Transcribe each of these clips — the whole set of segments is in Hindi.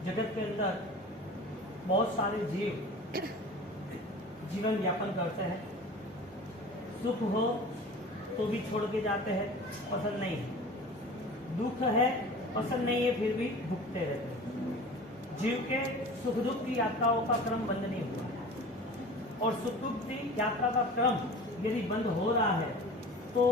जगत के अंदर बहुत सारे जीव जीवन यापन करते हैं। सुख हो तो भी छोड़ के जाते हैं, पसंद नहीं है। दुख है, पसंद नहीं है, फिर भी भुगते रहते हैं। जीव के सुख दुख की यात्राओं का क्रम बंद नहीं हुआ है, और सुख दुख की यात्रा का क्रम यदि बंद हो रहा है तो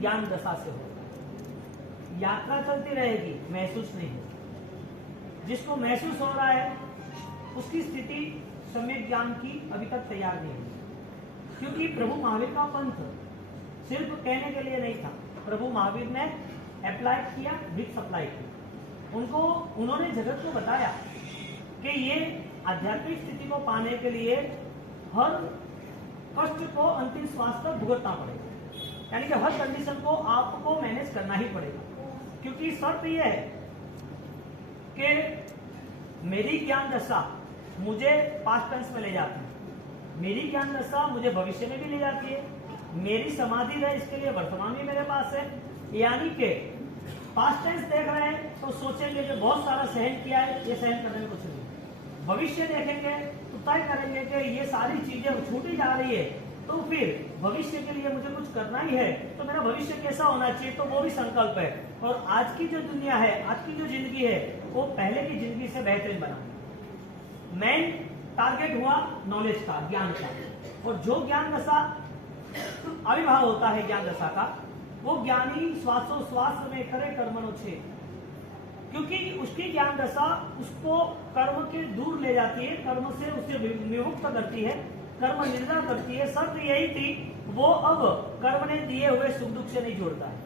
ज्ञान दशा से होगा। यात्रा चलती रहेगी, महसूस नहीं होगी। जिसको महसूस हो रहा है उसकी स्थिति सम्यक ज्ञान की अभी तक तैयार नहीं हुई, क्योंकि प्रभु महावीर का पंथ सिर्फ कहने के लिए नहीं था। प्रभु महावीर ने अप्लाई किया, विथ सप्लाई की। उन्होंने जगत को बताया कि ये आध्यात्मिक स्थिति को पाने के लिए हर कष्ट को अंतिम श्वास तक भुगतना पड़ेगा, यानी कि हर कंडीशन को आपको मैनेज करना ही पड़ेगा। क्योंकि शर्त यह है कि मेरी ज्ञान दशा मुझे पास्ट टेंस में ले जाती है, मेरी ज्ञान दशा मुझे भविष्य में भी ले जाती है, मेरी समाधि है इसके लिए वर्तमान भी मेरे पास है। यानी कि पास्ट टेंस देख रहे हैं तो सोचेंगे कि बहुत सारा सहन किया है, ये सहन करने में कुछ नहीं। भविष्य देखेंगे तो तय करेंगे कि ये सारी चीजें छूटी जा रही है, तो फिर भविष्य के लिए मुझे कुछ करना ही है, तो मेरा भविष्य कैसा होना चाहिए, तो वो भी संकल्प है। और आज की जो दुनिया है, आज की जो जिंदगी है, वो पहले की जिंदगी से बेहतरीन बनाना। मेन टारगेट हुआ नॉलेज का, ज्ञान का। और जो ज्ञान दशा आविर्भाव होता है ज्ञान दशा का, वो ज्ञानी श्वासोश्वास में करे कर्मणो छे, क्योंकि उसकी ज्ञान दशा उसको कर्म के दूर ले जाती है, कर्म से उसे विमुक्त करती है, कर्म निंदा करती है। शर्त यही थी, वो अब कर्म ने दिए हुए सुख दुख से नहीं जोड़ता है,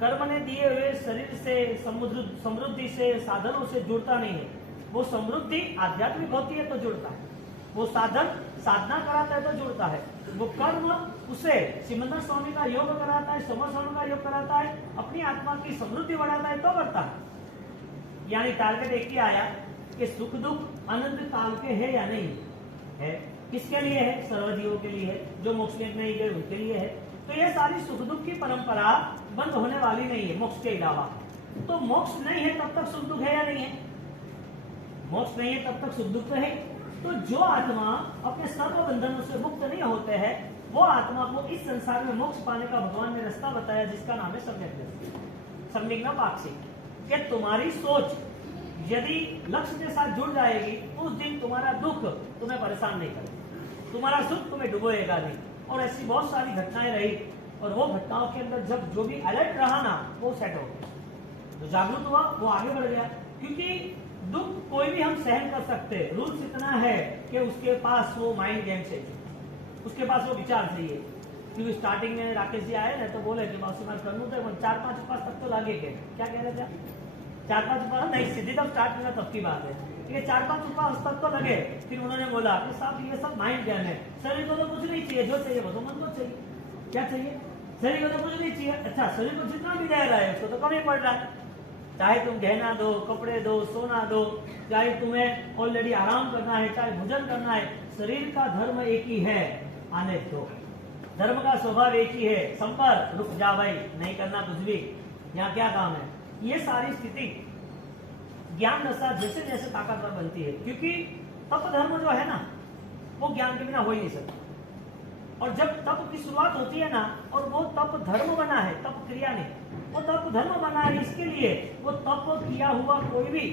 कर्म ने दिए हुए शरीर से, समृद्धि से, साधनों से जुड़ता नहीं है। वो समृद्धि आध्यात्मिक होती है तो जुड़ता है, वो साधन साधना कराता है तो जुड़ता है, वो कर्म उसे सिमंदर स्वामी का योग कराता है, समर स्वामी का योग कराता है, अपनी आत्मा की समृद्धि बढ़ाता है तो करता है। यानी टारगेट एक ही आया कि सुख दुख अनंत काल के है या नहीं है। किसके लिए है? सर्वजीवों के लिए है, जो मोक्ष में नहीं गए उनके लिए है। तो ये सारी सुख दुख की परंपरा बंद होने वाली नहीं है मोक्ष के अलावा। तो मोक्ष नहीं है तब तक सुख दुख है या नहीं है? मोक्ष नहीं है तब तक सुख दुख है। तो जो आत्मा अपने सर्व बंधनों से मुक्त नहीं होते हैं, वो आत्मा को इस संसार में मोक्ष पाने का भगवान ने रास्ता बताया, जिसका नाम है सम्यक सम्यक न पाक्षिक। कि तुम्हारी सोच यदि लक्ष्य के साथ जुड़ जाएगी, उस दिन तुम्हारा दुख तुम्हें परेशान नहीं करेगा, तुम्हारा सुख तुम्हें डुबोएगा नहीं। और ऐसी बहुत सारी घटनाएं रही, और वो घटनाओं के अंदर जब जो भी अलर्ट रहा ना, वो सेट हो गया, जो जागरूक हुआ वो आगे बढ़ गया। क्योंकि दुख कोई भी हम सहन कर सकते हैं, रूल्स इतना है कि उसके पास वो माइंड गेम चाहिए, उसके पास वो विचार चाहिए। क्योंकि स्टार्टिंग में राकेश जी आए ना तो बोले कि मौसी मैं कर लूँ, तो 4-5 उपास तक तो लागे गए। क्या कह रहे थे? 4-5 उपास नहीं, सीधी तब स्टार्ट करना तब की बात है। ये 4-5 उपास तक तो लगे। फिर उन्होंने बोला कि साहब ये सब माइंड गेम है, शरीर को तो कुछ नहीं चाहिए, जो चाहिए वो तो मन को चाहिए। क्या चाहिए? शरीर को तो कुछ नहीं चाहिए। अच्छा, शरीर को जितना भी दे रहा है उसको तो कम ही पड़ रहा है। चाहे तुम गहना दो, कपड़े दो, सोना दो, चाहे तुम्हें ऑलरेडी आराम करना है, चाहे भोजन करना है, शरीर का धर्म एक ही है, आने दो। धर्म का स्वभाव एक ही है, संपर्क, रुक जा भाई, नहीं करना कुछ भी, यहाँ क्या काम है। ये सारी स्थिति ज्ञान दशा जैसे जैसे ताकतवर बनती है, क्योंकि तप धर्म जो है ना, वो ज्ञान के बिना हो ही नहीं सकता। और जब तप की शुरुआत होती है ना, और वो तप धर्म बना है, तप क्रिया नहीं, वो तप धर्म बना है, इसके लिए वो तप किया हुआ कोई भी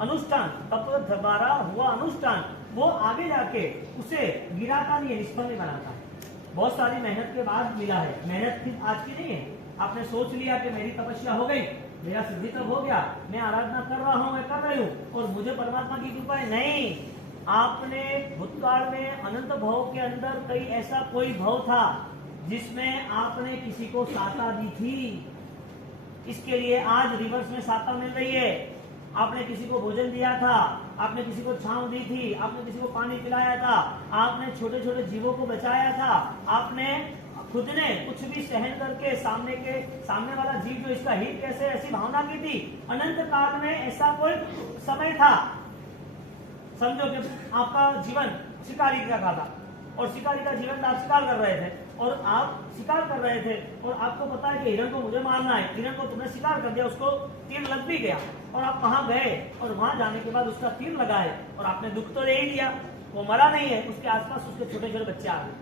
अनुष्ठान, तप द्वारा हुआ अनुष्ठान, वो आगे जाके उसे गिराता नहीं है, निष्फल नहीं बनाता है। बहुत सारी मेहनत के बाद मिला है, मेहनत आज की नहीं है। आपने सोच लिया कि मेरी तपस्या हो गई, मेरा सिद्धि तब हो गया, मैं आराधना कर रहा हूँ, मैं कर रही हूँ और मुझे परमात्मा की कृपा है। नहीं, आपने भूतकाल में अनंत भव के अंदर कई ऐसा कोई भव था जिसमें आपने किसी को सहायता दी थी। इसके लिए आज रिवर्स में सहायता मिल रही है। आपने किसी को भोजन दिया था, आपने किसी को छांव दी थी, आपने किसी को पानी पिलाया था, आपने छोटे छोटे जीवों को बचाया था, आपने खुद ने कुछ भी सहन करके सामने वाला जीव जो इसका हित कैसे, ऐसी भावना की थी। अनंत काल में ऐसा कोई समय था, समझो कि आपका जीवन शिकारी का था, और शिकारी का जीवन आप शिकार कर रहे थे और आप शिकार कर रहे थे और आपको पता है कि हिरण को मुझे मारना है, हिरण को तुमने शिकार कर दिया, उसको तीर लग भी गया और आप वहां गए और वहां जाने के बाद उसका तीर लगा है और आपने दुख तो दे ही दिया, वो मरा नहीं है, उसके आसपास उसके छोटे छोटे बच्चे आ गए,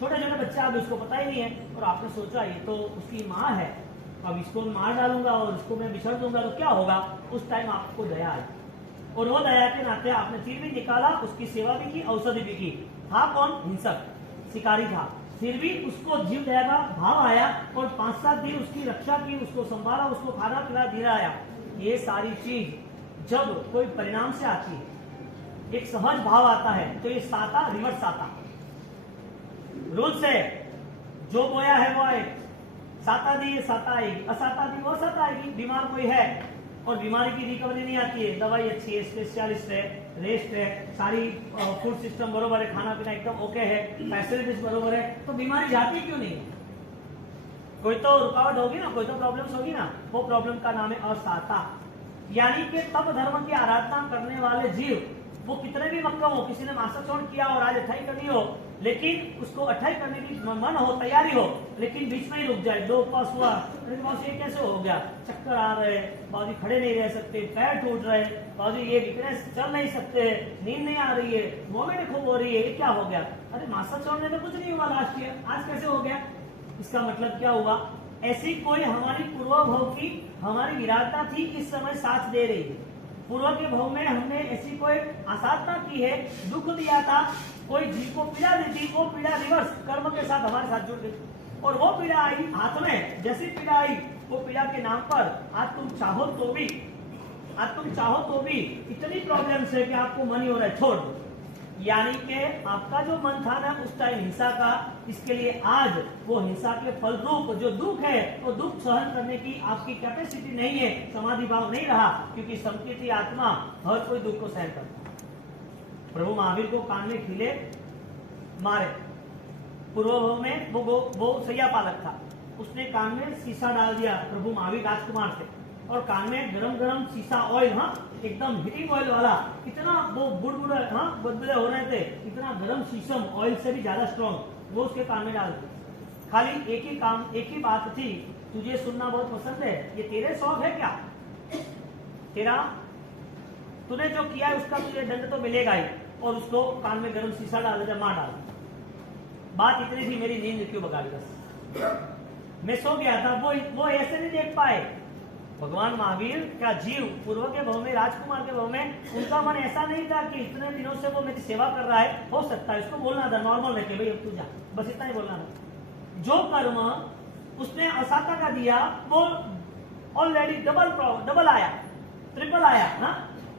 छोटे छोटे बच्चे आ गए, उसको पता ही नहीं है और आपने सोचा ये तो उसकी माँ है, अब इसको मार डालूंगा और इसको मैं बिछड़ दूंगा तो क्या होगा। उस टाइम आपको दया आई और वो दया के नाते आपने तीर भी निकाला, उसकी सेवा भी की, औषधि भी की। था कौन? हिंसक शिकारी था, फिर भी उसको जीव दया का भाव आया और 5-7 दिन उसकी रक्षा की, उसको संभाला, उसको खाना पिला दिलाया। ये सारी चीज जब कोई परिणाम से आती है, एक सहज भाव आता है, तो ये साता रिवर्स आता रूल से जो बोया है वो आए, साता दी ये साता आएगी, असाता दी वो साता आएगी। बीमार कोई है और बीमारी की रिकवरी नहीं आती है, दवाई अच्छी है, स्पेशलिस्ट है, रेस्ट है, सारी फूड सिस्टम बरोबर है, खाना पीना एकदम ओके है, फैसिलिटीज बरोबर है, तो बीमारी जाती क्यों नहीं? कोई तो रुकावट होगी ना, कोई तो प्रॉब्लम्स होगी ना, वो प्रॉब्लम का नाम है असाता। यानी कि तब धर्म की आराधना करने वाले जीव, वो कितने भी मक्कम हो, किसी ने मासा छोड़ किया और आज अठाई करनी हो, लेकिन उसको अठाई करने की मन हो, तैयारी हो, लेकिन बीच में ही रुक जाए, 2 उपवास हुआ, ये कैसे हो गया, चक्कर आ रहे, बाबू खड़े नहीं रह सकते, पैर टूट रहे, बाबू ये वीकनेस, चल नहीं सकते, नींद नहीं आ रही है, वोमिट खूब हो रही है, ये क्या हो गया? अरे मासा छोड़ने में कुछ नहीं हुआ लास्ट ईयर, आज कैसे हो गया? इसका मतलब क्या हुआ? ऐसी कोई हमारी पूर्वभव की हमारी विराटता थी, इस समय साथ दे रही है। पूर्व के भव में हमने ऐसी कोई आसाधना की है, दुख दिया था, कोई जीव को पीड़ा दी थी, वो पीड़ा रिवर्स कर्म के साथ हमारे साथ जुड़ गई और वो पीड़ा आई हाथ में, जैसी पीड़ा आई वो पीड़ा के नाम पर आज तुम चाहो तो भी इतनी प्रॉब्लम्स है कि आपको मन ही हो रहा है छोड़ दो। यानी कि आपका जो मन था ना उस टाइम हिंसा का, इसके लिए आज वो हिंसा के फलरूप जो दुख है, वो दुख सहन करने की आपकी कैपेसिटी नहीं है, समाधि भाव नहीं रहा, क्योंकि संकीर्ति आत्मा हर कोई दुख को सहन करता है। प्रभु महावीर को कान में खिले मारे, पूर्वभव में वो सैया पालक था, उसने कान में शीशा डाल दिया प्रभु महावीर राजकुमार से, और कान में गरम शीशा ऑयल, हाँ एकदम हीटिंग ऑयल वाला, इतना वो बुड़बुड़े, हाँ बुदबुदे हो रहे थे, इतना गरम शीशम ऑयल से भी ज्यादा स्ट्रॉन्ग, वो उसके कान में डाल दिया। खाली एक ही बात थी, तुझे सुनना बहुत पसंद है, ये तेरे शौक है क्या? तेरा तूने जो किया है उसका तुझे दंड तो मिलेगा ही, और उसको कान में गरम शीशा डाल दिया, मार डाल। बात इतनी थी, मेरी नींद क्यों बगाड़ी? बस मैं सो गया था, वो ऐसे नहीं देख पाए। भगवान महावीर का जीव पूर्व के भव में, राजकुमार के भव में, उनका मन ऐसा नहीं था कि इतने दिनों से वो मेरी सेवा कर रहा है, हो सकता है इसको बोलना था नॉर्मल में कि भाई अब तू जा, बस इतना ही बोलना था। जो कर्म उसने असाता का दिया वो ऑलरेडी डबल आया, ट्रिपल आया ना।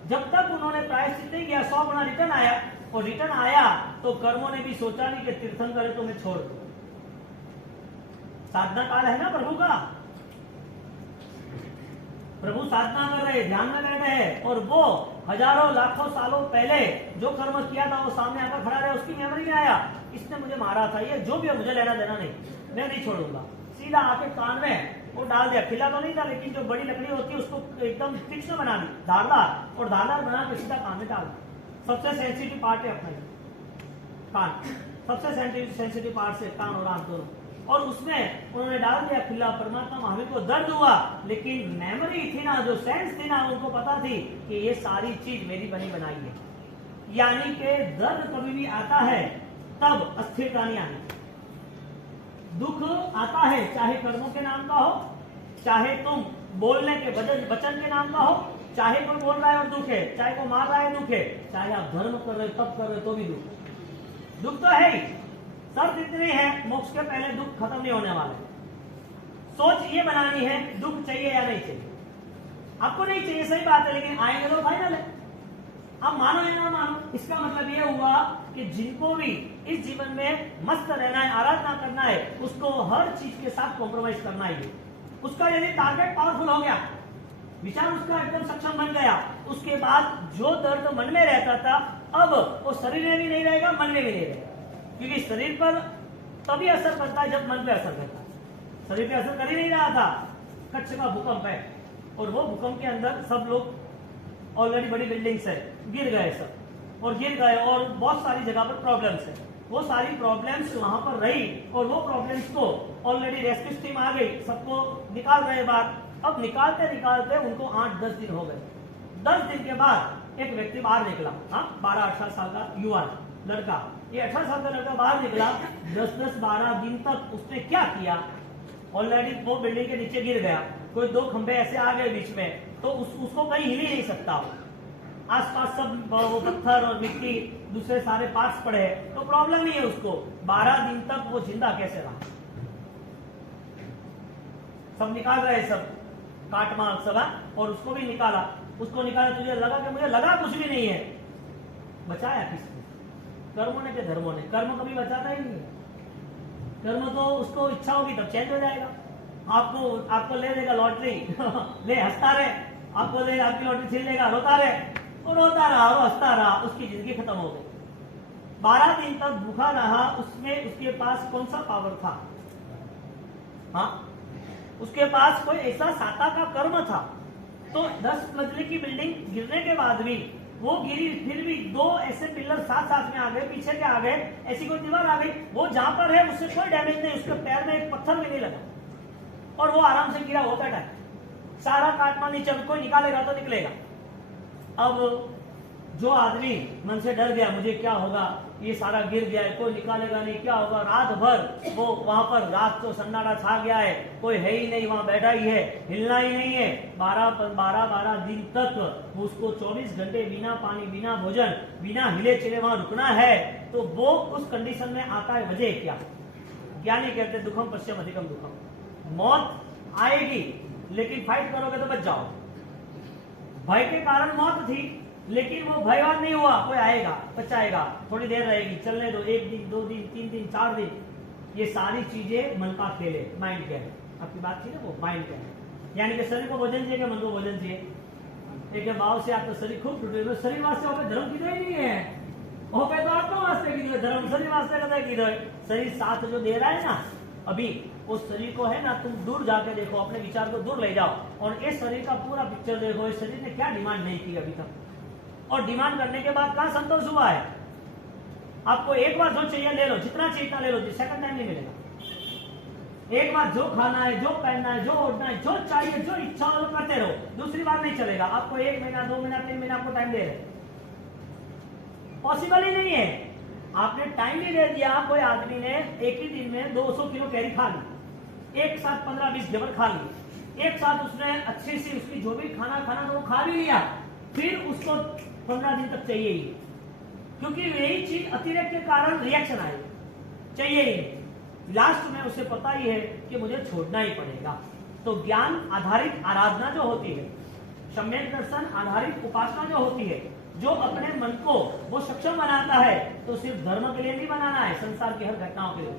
जब तक उन्होंने प्रायश्चित नहीं किया 100 गुना रिटर्न आया, और रिटर्न आया तो कर्मों ने भी सोचा नहीं कि तीर्थंकर तो मैं छोड़ दूं। साधना काल है ना प्रभु का, प्रभु साधना कर रहे, ध्यान में बैठे हैं, और वो हजारों लाखों सालों पहले जो कर्म किया था वो सामने आकर खड़ा रहा, उसकी मेमोरी में आया, इसने मुझे मारा था, ये जो भी है मुझे लेना देना नहीं, मैं नहीं छोड़ूंगा। सीधा आके कान में वो डाल दिया, खिला तो नहीं था, लेकिन जो बड़ी लकड़ी होती है उसको एकदम तीक्ष्ण बना दी, धारदार, और धारदार बना के सीधा कान में डाल दिया। सबसे सेंसिटिव पार्ट है अपना कान, सबसे सेंसिटिव पार्ट से कान और आंख दोनों, और उसमें उन्होंने डाल दिया खिला। परमात्मा महावीर को दर्द हुआ, लेकिन मेमोरी थी ना, जो सेंस थी ना, उनको पता थी कि ये सारी चीज मेरी बनी बनाई है। यानी कि दर्द कभी भी आता है तब अस्थिरता नहीं आनी। दुख आता है चाहे कर्मों के नाम का हो, चाहे तुम बोलने के वचन के नाम का हो, चाहे कोई बोल रहा है और दुख है, चाहे कोई मार रहा है दुख है, चाहे आप धर्म कर रहे तब कर रहे तो भी दुख तो है ही। शर्त इतनी है, मोक्ष के पहले दुख खत्म नहीं होने वाले। सोच ये बनानी है दुख चाहिए या नहीं चाहिए। आपको नहीं चाहिए सही बात है, लेकिन आएंगे तो फाइनल है, आप मानो या ना मानो। इसका मतलब ये हुआ कि जिनको भी इस जीवन में मस्त रहना है, आराधना करना है, उसको हर चीज के साथ कॉम्प्रोमाइज करना ही है। उसका यदि टारगेट पावरफुल हो गया, विचार उसका एकदम सक्षम बन गया, उसके बाद जो दर्द मन में रहता था अब वो शरीर में भी नहीं रहेगा, मन में भी नहीं रहेगा, क्योंकि शरीर पर तभी असर करता है जब मन पे असर करता है। शरीर पे असर कर ही नहीं रहा था, कच्छ का भूकंप है, और वो भूकंप के अंदर सब लोग ऑलरेडी बड़ी बिल्डिंग्स है, गिर गए सब, और गिर गए, और बहुत सारी जगह पर प्रॉब्लम्स है। वो सारी प्रॉब्लम्स वहां पर रही और वो प्रॉब्लम्स को ऑलरेडी रेस्क्यू टीम आ गई, सबको निकाल रहे बाहर। अब निकालते निकालते उनको 8-10 दिन हो गए। 10 दिन के बाद एक व्यक्ति बाहर निकला, हाँ 12-18 साल का युवा लड़का, ये 18 साल का लड़का बाहर निकला। 10-12 दिन तक उसने क्या किया, ऑलरेडी वो बिल्डिंग के नीचे गिर गया, कोई 2 खंबे ऐसे आ गए बीच में, तो उसको कहीं हिल ही नहीं सकता। आसपास सब वो पत्थर और मिट्टी दूसरे सारे पार्ट्स पड़े हैं, तो प्रॉब्लम ही है उसको। 12 दिन तक वो जिंदा कैसे रहा। सब निकाल रहे, सब काट मार सब, और उसको भी निकाला। उसको निकाला, तुझे लगा कि मुझे लगा कुछ भी नहीं है, बचाया किसने? कर्मों ने के धर्मों ने? कर्म कभी बचाता ही नहीं है। कर्म तो उसको इच्छा होगी तब चेंज हो जाएगा। आपको ले देगा लॉटरी ले हंसता रहे, आपको ले आपकी लॉटरी छीन लेगा, रोता रहे, और रोता रहा और हंसता रहा, उसकी जिंदगी खत्म हो गई। 12 दिन तक भूखा रहा, उसमें उसके पास कौन सा पावर था? हाँ, उसके पास कोई ऐसा साता का कर्म था। तो 10 मंजिले की बिल्डिंग गिरने के बाद भी वो गिरी, फिर भी 2 ऐसे पिलर साथ साथ में आ गए, पीछे के आ गए, ऐसी कोई दीवार आ गई, वो जहां पर है उससे कोई डैमेज नहीं, उसके पैर में एक पत्थर भी नहीं लगा, और वो आराम से गिरा होता है। सारा काटमा नीचे, कोई निकालेगा तो निकलेगा। अब जो आदमी मन से डर गया, मुझे क्या होगा, ये सारा गिर गया है, कोई निकालेगा नहीं, क्या होगा, रात भर वो वहां पर, रात को सन्नाटा छा गया है, कोई है ही नहीं, वहां बैठा ही है, हिलना ही नहीं है। 12 दिन तक उसको 24 घंटे बिना पानी, बिना भोजन, बिना हिले चिले वहां रुकना है। तो वो उस कंडीशन में आता है, वजह क्या? ज्ञानी कहते दुखम पश्चिम अधिकम दुखम। मौत आएगी, लेकिन फाइट करोगे तो बच जाओ। भय के कारण मौत थी, लेकिन वो भयवान नहीं हुआ, कोई आएगा बचाएगा, थोड़ी देर रहेगी, चलने दो, 1 दिन 2 दिन 3 दिन 4 दिन। ये सारी चीजें मन का खेल है, माइंड गेम है। आपकी बात थी ना, वो माइंड गेम है। यानी कि शरीर को भोजन चाहिए, मन को भोजन चाहिए। एक भाव से आपका शरीर खूब टूटे, तो शरीर वास्ते हो धर्म की नहीं है, हो पे तो आत्मा वास्ते की धर्म, शरीर वास्ते कदा की शरीर साथ जो दे रहा है ना, अभी उस शरीर को है ना, तुम दूर जाके देखो, अपने विचार को दूर ले जाओ, और इस शरीर का पूरा पिक्चर देखो, इस शरीर ने क्या डिमांड नहीं की अभी तक, और डिमांड करने के बाद कहां संतोष हुआ है? आपको एक बार जो चाहिए ले लो, जितना चाहिए इतना ले लो, सेकंड टाइम नहीं मिलेगा। एक बार जो खाना है, जो पहनना है, जो ओढ़ना है, जो चाहिए, जो इच्छा हो करते रहो, दूसरी बार नहीं चलेगा। आपको 1 महीना 2 महीना 3 महीना आपको टाइम दे रहे, पॉसिबल ही नहीं है। आपने टाइम भी दे दिया, कोई आदमी ने एक ही दिन में 200 किलो कैरी खा ली, एक साथ 15-20 घेवर खा ली, एक साथ उसने अच्छी सी उसकी जो भी खाना तो वो खा भी लिया, फिर उसको 15 दिन तक चाहिए ही, क्योंकि यही चीज अतिरेक के कारण रिएक्शन आए, चाहिए ही। लास्ट में उसे पता ही है कि मुझे छोड़ना ही पड़ेगा। तो ज्ञान आधारित आराधना जो होती है, सम्यक दर्शन आधारित उपासना जो होती है, जो अपने मन को वो सक्षम बनाता है, तो सिर्फ धर्म के लिए नहीं बनाना है, संसार की हर घटनाओं के लिए,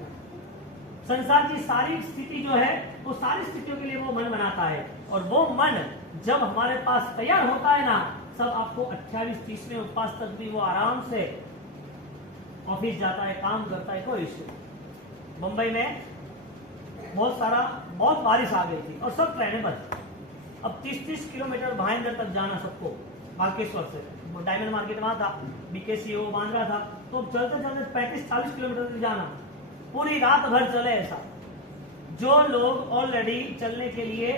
संसार की सारी स्थिति जो है वो सारी स्थितियों के लिए वो मन बनाता है। और वो मन जब हमारे पास तैयार होता है ना, सब आपको 28-30वें उपवास तक भी वो आराम से ऑफिस जाता है, काम करता है, कोई इश्यू। मुंबई में बहुत बारिश आ गई थी और सब ट्रेनें बंद। अब 30-30 किलोमीटर भाईंदर तक जाना सबको, बालकेश्वर से, डायमंड मार्केट वहां था, बीकेसी वो बांद्रा था, तो चलते चलते 35-40 किलोमीटर तक जाना, पूरी रात भर चले ऐसा। जो लोग ऑलरेडी चलने के लिए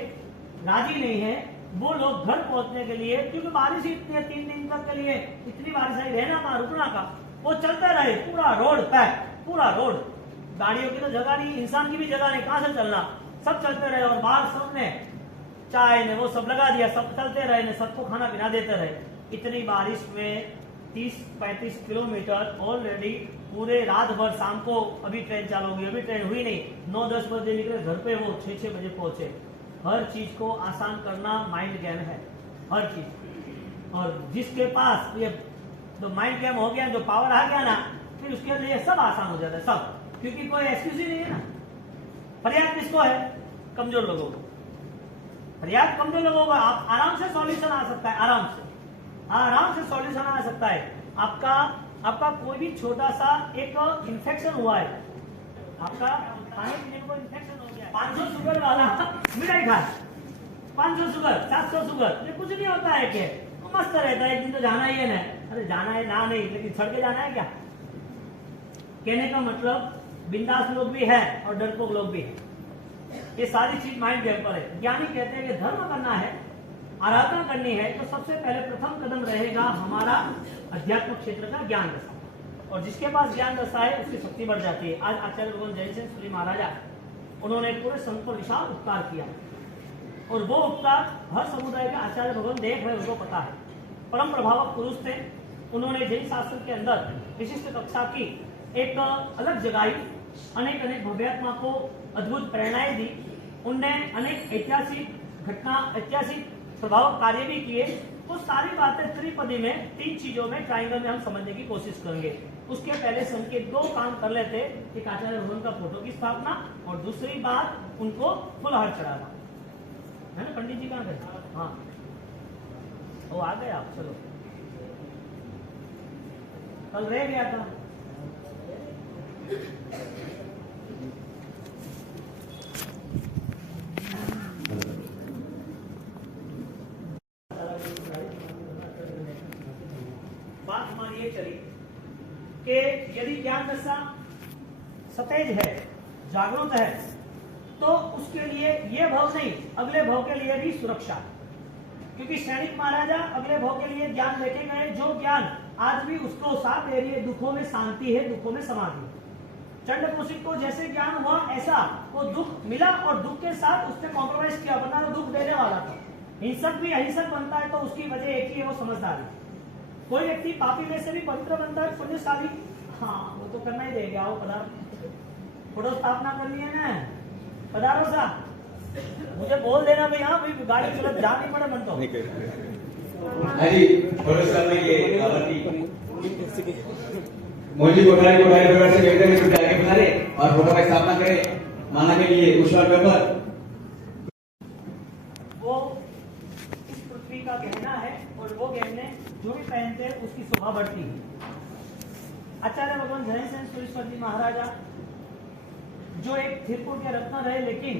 राजी नहीं है, वो लोग घर पहुंचने के लिए, क्योंकि बारिश इतनी 3 दिन तक के लिए इतनी बारिश आई, रहना का रुकना का, वो चलते रहे, पूरा रोड पैक, पूरा रोड, गाड़ियों की तो जगह नहीं, इंसान की भी जगह नहीं, कहां से चलना, सब चलते रहे। और बाहर सबने चाय ने वो सब लगा दिया, सब चलते रहे, सबको खाना पिना देते रहे। इतनी बारिश में 30-35 किलोमीटर ऑलरेडी पूरे रात भर, शाम को अभी ट्रेन चालू होगी, अभी ट्रेन हुई नहीं, 9-10 बजे निकले घर पे, वो 6-6 बजे पहुंचे। हर चीज को आसान करना माइंड गेम है, हर चीज। और जिसके पास ये जो माइंड गेम हो गया, जो पावर आ गया ना, फिर उसके लिए सब आसान हो जाता है, सब, क्योंकि कोई एक्सक्यूज ही नहीं है ना। फरियाद किसको है? कमजोर लोगों को। फरियाद कमजोर लोगों को, आप आराम से सॉल्यूशन आ सकता है, आराम से सॉल्यूशन आ सकता है। आपका कोई भी छोटा सा एक इन्फेक्शन हुआ है, आपका खाने पीने को इन्फेक्शन हो गया है, 500 शुगर वाला मिठाई खाए, 500 शुगर 700 शुगर, ये कुछ नहीं होता है, क्या मस्त रहता है, एक दिन तो जाना ही है ना, अरे जाना है ना नहीं, लेकिन सड़ के जाना है क्या? कहने का मतलब बिंदास लोग भी है और डरपोक लोग भी है। ये सारी चीज माइंड के ऊपर है। ज्ञानी कहते हैं कि धर्म करना है, आराधना करनी है, तो सबसे पहले प्रथम कदम रहेगा हमारा अध्यात्म क्षेत्र का ज्ञान दशा, और जिसके पास ज्ञान दशा है उसकी शक्ति बढ़ जाती है। आज आचार्य भगवान जयसिंह सूरी महाराजा, उन्होंने पूरे संत पर विशाल उपकार किया, और वो उपकार हर समुदाय के आचार्य भगवान देख रहे, उनको पता है। परम प्रभावक पुरुष थे, उन्होंने जैन शास्त्र के अंदर विशिष्ट कक्षा की एक अलग जगाई, अनेक अनेक भव्यात्मा को अद्भुत प्रेरणाएं दी, उनने अनेक ऐतिहासिक घटना, ऐतिहासिक प्रभावक कार्य भी किए। तो सारी बातें त्रिपदी में, 3 चीजों में, ट्राइंगल में हम समझने की कोशिश करेंगे। उसके पहले संकेत 2 काम कर लेते, एक आचार्य भगवान का फोटो की स्थापना, और दूसरी बात उनको फुलहार चढ़ाना है ना। पंडित जी कहाँ गए? हाँ, वो आ गए आप, चलो। कल रह गया था। बात हमारी ये चली कि यदि ज्ञान दशा सतेज है, जागरूक है, तो उसके लिए ये भव नहीं, अगले भव के लिए भी सुरक्षा। क्योंकि सैनिक महाराजा अगले भव के लिए ज्ञान लेके गए, जो ज्ञान आज भी उसको साथ दे रही है। दुखों में शांति है, दुखों में समाधि। चंड कौशिक को जैसे ज्ञान हुआ, ऐसा वो दुख मिला और दुख के साथ उसने कॉम्प्रोमाइज किया, वरना तो दुख देने वाला था। हिंसक भी अहिंसक बनता है तो उसकी वजह एक ही है, वो समझदारी। कोई व्यक्ति पापी में से भी पवित्र बनता है, पुण्यशाली, हाँ वो तो करना ही देगा। वो पदार्थ फोटो स्थापना करनी है ना, पधारो सा, मुझे बोल देना भाई, हाँ भाई गाड़ी चलत जा नहीं पड़े मन तो। मोदी कोठारी परिवार से बेहतर में छुट्टी आगे बना रहे और फोटो की स्थापना करें, माना के लिए कुशल पेपर। वो इस पृथ्वी का गहना है, और वो गहने जो भी पहनते हैं उसकी शोभा बढ़ती है। आचार्य भगवान जयसिंह सूरीश्वर जी महाराजा, जो एक धीरपुर के रत्न रहे, लेकिन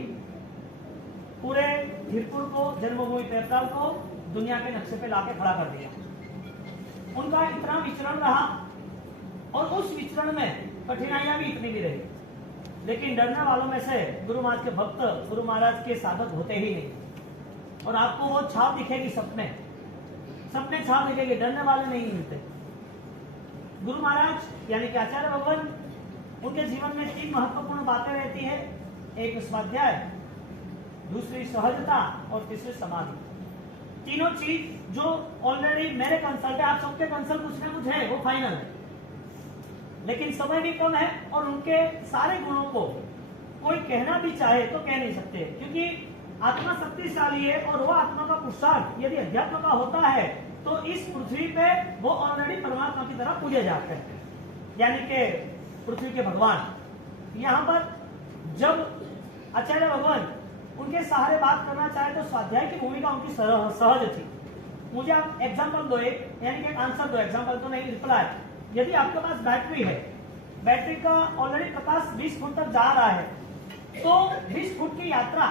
पूरे धीरपुर को, जन्मभूमि पैताल को दुनिया के नक्शे पे लाके खड़ा कर दिया। उनका इतना विचरण रहा, और उस विचरण में कठिनाइयां भी इतनी भी रही, लेकिन डरने वालों में से गुरु महाराज के भक्त, गुरु महाराज के साधक होते ही नहीं। और आपको वो छाप दिखेगी सपने, सपने छाप दिखेगी, डरने वाले नहीं मिलते। गुरु महाराज यानी कि आचार्य भगवान, उनके जीवन में 3 महत्वपूर्ण बातें रहती है। एक स्वाध्याय, दूसरी सहजता, और तीसरी समाधि। तीनों चीज जो ऑलरेडी मेरे कंसल्ट है, आप सबके कंसल्ट कुछ ना कुछ है, वो फाइनल है, लेकिन समय भी कम है, और उनके सारे गुणों को कोई कहना भी चाहे तो कह नहीं सकते, क्योंकि आत्मा शक्तिशाली है, और वो आत्मा का पुरुषार्थ यदि अध्यात्म का होता है तो इस पृथ्वी पे वो ऑलरेडी परमात्मा की तरह पूजे जाते हैं, यानी कि पृथ्वी के भगवान। यहाँ पर जब आचार्य भगवान उनके सहारे बात करना चाहे तो स्वाध्याय की भूमिका उनकी सहज थी। मुझे आप एग्जाम्पल दो, एक यानी कि आंसर दो, एग्जाम्पल तो नहीं, रिप्लाई। यदि आपके पास बैटरी है, बैटरी का ऑलरेडी प्रकाश 20 फुट तक जा रहा है, तो 20 फुट की यात्रा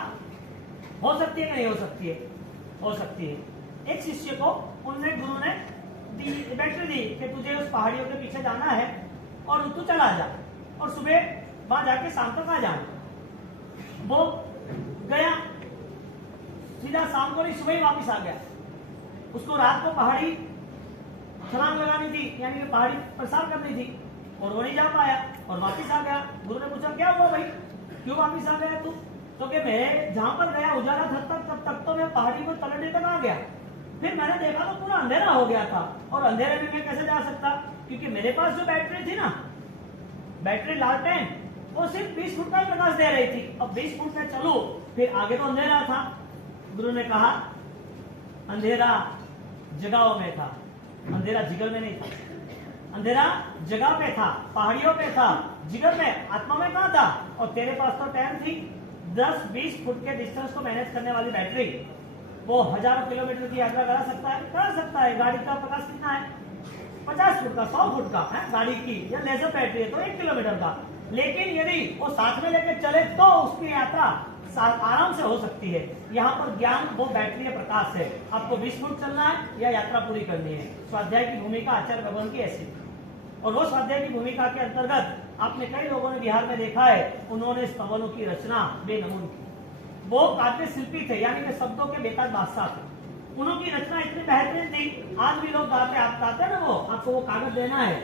हो सकती है, नहीं हो सकती है? हो सकती है। एक शिष्य को उनने, गुरु ने बैटरी दी कि तुझे उस पहाड़ियों के पीछे जाना है, और तू चला जा, और सुबह वहां जाके शाम तक आ जाना। वो गया, सीधा शाम को नहीं, सुबह ही वापिस आ गया। उसको रात को पहाड़ी छलांग लगानी थी, यानी कि पहाड़ी प्रसार करनी थी, और वो नहीं जा पाया और वापिस आ गया। गुरु ने पूछा क्या हुआ भाई, क्यों वापिस आ गया तू? तो कि मैं जहां पर गया उजाला था तब तो मैं पहाड़ी को तलने तक आ गया, फिर मैंने देखा तो पूरा अंधेरा हो गया था, और अंधेरे में मैं कैसे जा सकता, क्योंकि मेरे पास जो बैटरी थी ना, बैटरी लालटेन, वो सिर्फ 20 फुट का ही प्रकाश दे रही थी। अब 20 फुट में चलो, फिर आगे तो अंधेरा था। गुरु ने कहा अंधेरा जगहों में था, अंधेरा जिगर में नहीं था। अंधेरा जगह पे था, पहाड़ियों पे था, जिगर में, आत्मा में कहा था। और तेरे पास तो टाइम थी, 10-20 फुट के डिस्टेंस को मैनेज करने वाली बैटरी, वो हजारों किलोमीटर की यात्रा करा सकता है, कर सकता है। गाड़ी का प्रकाश कितना है, 50 फुट का, 100 फुट का है गाड़ी की, या लेजर बैटरी है तो 1 किलोमीटर का। लेकिन यदि वो साथ में लेकर चले तो उसकी यात्रा आराम से हो सकती है। यहाँ पर ज्ञान वो बैटरी प्रकाश है, आपको 20 फुट चलना है या यात्रा पूरी करनी है। स्वाध्याय की भूमिका आचार्य भगवान की ऐसी। और वो स्वाध्याय की भूमिका के अंतर्गत आपने कई लोगों ने बिहार में देखा है, उन्होंने स्तवनों की रचना बेनमून की। वो काव्य शिल्पी थे, यानी कि शब्दों के बेताज बादशाह थे। उनकी रचना इतनी बेहतरीन थी, आज भी लोग गाते, आप गाते ना, वो आपको वो कागज देना है,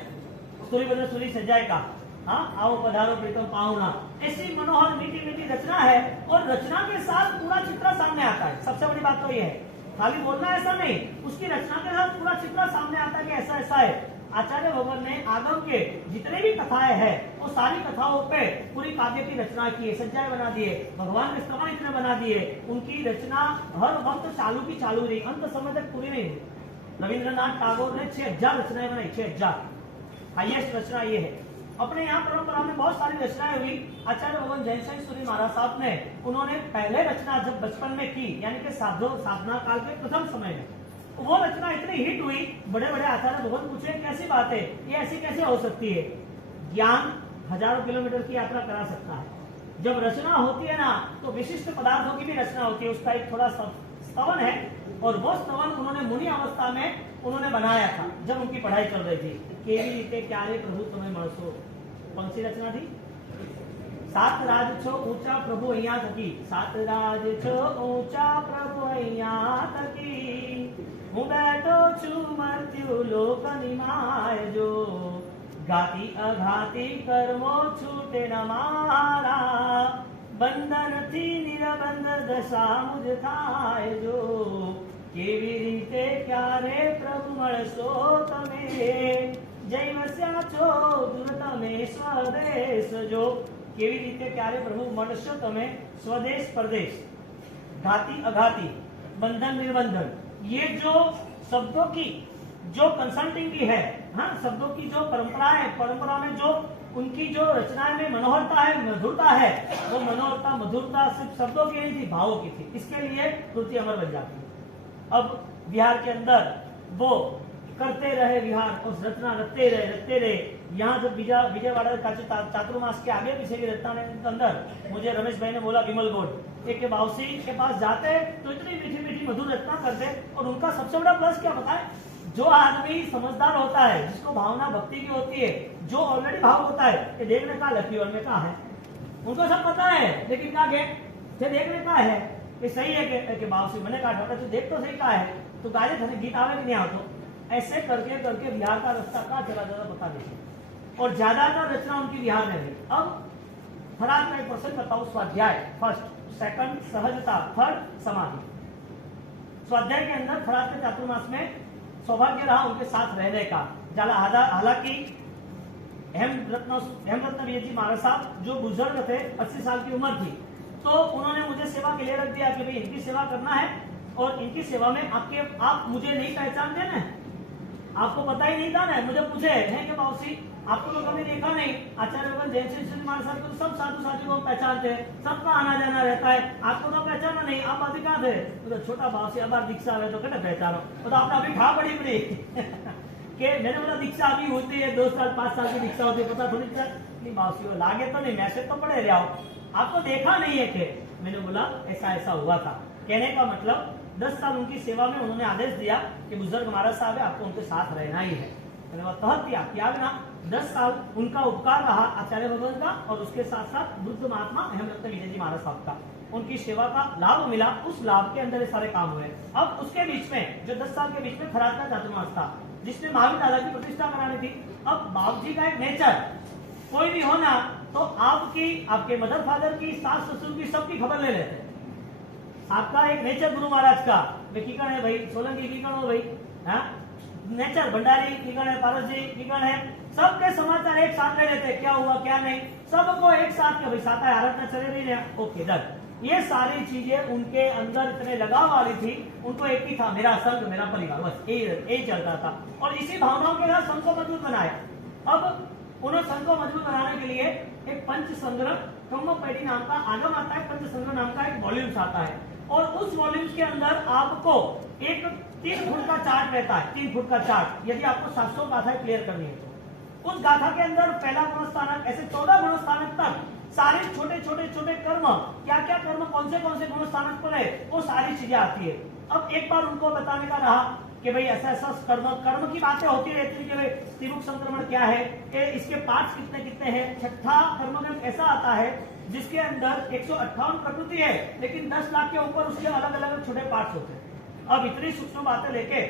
सूरी बदल सूरी सजाए का, हाँ, आओ पधारो प्रीतम पाहुना, ऐसी मनोहर मीठी मीठी रचना है। और रचना के साथ पूरा चित्र सामने आता है। सबसे बड़ी बात तो ये है, खाली बोलना ऐसा नहीं, उसकी रचना के साथ पूरा चित्र सामने आता है कि ऐसा ऐसा है। आचार्य भगवान ने आगम के जितने भी कथाएं हैं, वो सारी कथाओं पे पूरी काव्य की रचना की है, सज्जाएं बना दिए, भगवान के स्तवन इतने बना दिए। उनकी रचना हर वक्त चालू की चालू रही, अंत समय तक पूरी नहीं हुई। रविंद्रनाथ टैगोर ने 6000 रचनाएं बनाई, 6000 हाईएस्ट रचना ये है। अपने यहाँ परंपरा में बहुत सारी रचनाएं हुई। आचार्य भगवान जैन सिंह सूरी महाराज साहब ने, उन्होंने पहले रचना जब बचपन में की, यानी कि साधना काल के प्रथम समय में, वो रचना इतनी हिट हुई, बड़े बड़े आचार्य भगवान पूछे कैसी बात है, ये ऐसी कैसे हो सकती है। ज्ञान हजारों किलोमीटर की यात्रा करा सकता है। जब रचना होती है ना, तो विशिष्ट पदार्थों की भी रचना होती है, उसका एक थोड़ा स्तवन है, और वो स्तवन उन्होंने मुनि अवस्था में उन्होंने बनाया था, जब उनकी पढ़ाई चल रही थी। केवी रीते क्यारे प्रभु तुम्हें मणसो, कौन सी रचना थी? सात राज छो ऊंचा प्रभु अहिया थकी, सात राज छो ऊंचा प्रभु अहिया थकी, હું બેઠો છું મૃત્યુ લોક નિમાય જો, ગાતી અઘાતી કર્મો છૂટે ન મારા, બંધનથી નિરબંધ દશા મુજ થાય જો, કેવી રીતે ક્યારે પ્રભુ મળશો તમે, જય વસ્યા છો દૂર તમે સ્વદેશ જો, કેવી રીતે ક્યારે પ્રભુ મળશો તમે સ્વદેશ પરદેશ। घाती अघाती, बंधन निर्बंधन, ये जो शब्दों की जो कंसल्टिंग की है, हाँ, शब्दों की जो परंपरा है, परंपरा में जो उनकी जो रचनाएं में मनोहरता है, मधुरता है, वो मनोहरता मधुरता सिर्फ शब्दों की नहीं थी, भावों की थी। इसके लिए कृति अमर बन जाती है। अब बिहार के अंदर वो करते रहे विहार, उस रचना रखते रहे। यहाँ जब विजयवाड़ा चातुर्मास के आगे पीछे की रचना के अंदर मुझे रमेश भाई ने बोला विमल गौड़ एक के बाउसी के पास जाते तो इतनी मीठी मीठी मधुर रचना करते। और उनका सबसे बड़ा प्लस क्या बताए, जो आदमी समझदार होता है, जिसको भावना भक्ति की होती है, जो ऑलरेडी भाव होता है, ये देखने का लकी और में कहा है, उनको सब पता है, लेकिन क्या गए देखने का है, ये सही है कि बाउसी मैंने कहा तो देख तो सही कहा है, तो गाजे थे गीत आवे कि नहीं आओ, तो ऐसे करके करके बिहार का रास्ता कहाँ चला जाता पता नहीं। और ज्यादातर रचना उनकी बिहार में हुई। अब थराद का एक प्रश्न बताओ, स्वाध्याय फर्स्ट, सेकंड सहजता, थर्ड समाधि। स्वाध्याय के अंदर थराद के चातुर्मास में सौभाग्य रहा उनके साथ रहने का। हालांकि हेमरत्न विजय जी महाराज साहब जो बुजुर्ग थे, 80 साल की उम्र थी, तो उन्होंने मुझे सेवा के लिए रख दिया कि भाई इनकी सेवा करना है, और इनकी सेवा में आप मुझे नहीं पहचानते ना, आपको पता ही नहीं था ना, मुझे पूछे हैं कि बाउसी आपको तो कभी देखा नहीं, आचार्य भगवान जैन सिंह महाराज साहब को सब साधु साधु लोग पहचानते हैं, सबका आना जाना रहता है, आपको तो पहचाना नहीं, आप अभी कहाँ थे, तो छोटा बाउसी अब दीक्षा है तो कहते पहचानो, तो आपने अभी खा बड़ी कि मैंने बोला दीक्षा अभी होती है 2 साल 5 साल की दीक्षा होती है, पता थोड़ी नहीं बाउसी लागे तो नहीं, मैसेज तो पढ़े रहे हो, आपको देखा नहीं है कि मैंने बोला ऐसा ऐसा हुआ था। कहने का मतलब 10 साल उनकी सेवा में उन्होंने आदेश दिया कि बुजुर्ग महाराज साहब है, आपको उनके साथ रहना ही है। मैंने बोला तहत किया ना, 10 साल उनका उपकार रहा आचार्य भगवान का, और उसके साथ साथ बुद्ध महात्मा हेमरत्न विजय जी महाराज साहब का, उनकी सेवा का लाभ मिला, उस लाभ के अंदर ये सारे काम हुए। अब उसके बीच में जो 10 साल के बीच में थराद का चातुर्मास था, जिसमें महावीर दादा की प्रतिष्ठा करानी थी। अब बाप जी का एक नेचर, कोई भी हो ना तो आपके मदर फादर की, सास ससुर की, सबकी खबर ले लेते। आपका एक नेचर गुरु महाराज का, कीकण है भाई, सोलंकी कीकण हो भाई, हाँ, नेचर भंडारी कीकण है, पारस जी कीकण है, सबके समाचार एक साथ ले लेते, क्या हुआ क्या नहीं, सबको एक साथ के भाई साथ भारत में चले नहीं रहे, ओके डन। ये सारी चीजें उनके अंदर इतने लगाव वाली थी, उनको एक ही था, मेरा संघ मेरा परिवार, बस यही चलता था। और इसी भावनाओं के साथ संघ को मजबूत बनाया। अब उन्होंने संघ को मजबूत बनाने के लिए एक पंच संग्रह ब्रह्मपैडी नाम का आगम आता है, पंच संग्रह नाम का एक वॉल्यूम्स आता है, और उस वॉल्यूम्स के अंदर आपको एक 3 फुट का चार्ट रहता है, 3 फुट का चार्ट, यदि आपको 700 गाथाएं क्लियर करनी है तो उस गाथा के अंदर पहला गुणस्थानक, ऐसे 14 गुणस्थानक तक सारे छोटे छोटे छोटे कर्म, क्या क्या कर्म कौन से गुणस्थानक पर है, वो सारी चीजें आती है। अब एक बार उनको बताने का रहा कि भाई ऐसा ऐसा कर्म की बातें होती रहती है कि भाई त्रिमुख संक्रमण क्या है, इसके पार्ट्स कितने कितने हैं। छठा कर्मग्रंथ ऐसा आता है जिसके अंदर 158 प्रकृति है, लेकिन 10 लाख के ऊपर उसके अलग अलग छोटे पार्ट्स होते हैं। अब इतनी सूक्ष्म बातें लेके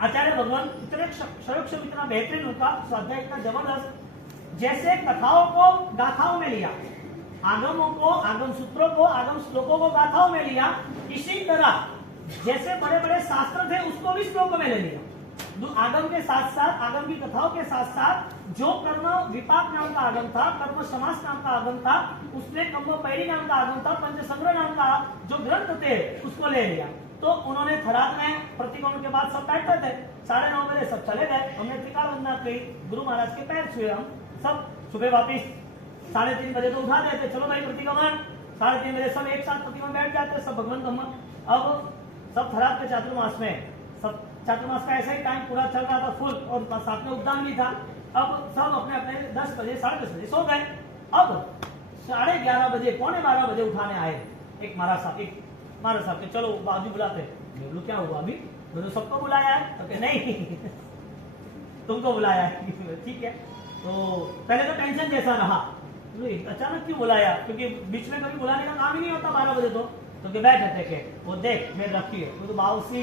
आचार्य भगवान इतने क्षण इतना बेहतरीन उनका स्वाध्याय इतना जबरदस्त, जैसे कथाओं को गाथाओं में लिया, आगमों को, आगम सूत्रों को, आगम श्लोकों को गाथाओं में लिया, इसी तरह जैसे बड़े बड़े शास्त्र थे उसको भी श्लोकों में ले लिया। आगम के साथ साथ, आगम की कथाओं के साथ साथ जो कर्म विपाक नाम का आगम था, कर्म समास नाम का आगम था, उसमें कम्बो पैरी नाम का आगम था, पंचसंग्रह नाम का जो ग्रंथ थे उसको ले लिया। तो उन्होंने थराद में प्रतिकोण के बाद सब बैठते थे, 9:30 बजे सब चले गए, हमने त्रिकाल वंदना की, गुरु महाराज के पैर छुए, हम सब सुबह वापिस 3:30 बजे तो उठा देते, चलो भाई प्रतिक्रमण, 3:30 बजे सब एक साथ प्रतिक्रमण बैठ जाते, सब भगवान धम्म। अब सब थराद के चातुर्मास में, सब चातुर्मास का ऐसा ही टाइम पूरा चल रहा था फुल, और साथ में उद्यान भी था। अब सब अपने अपने 10 बजे 10:30 बजे सो गए। अब 11:30 बजे, 11:45 बजे उठाने आए एक महाराज साहब के, चलो बाबू बुलाते। बोलो क्या हुआ अभी? बोलो सबको बुलाया है? तो नहीं तुमको बुलाया है। ठीक है, तो पहले तो टेंशन जैसा रहा, अचानक क्यों बुलाया, क्योंकि बीच में कभी बुलाने का काम ही नहीं होता 12 बजे तो के बैठे थे के वो देख मैं रखी है तो बाउसी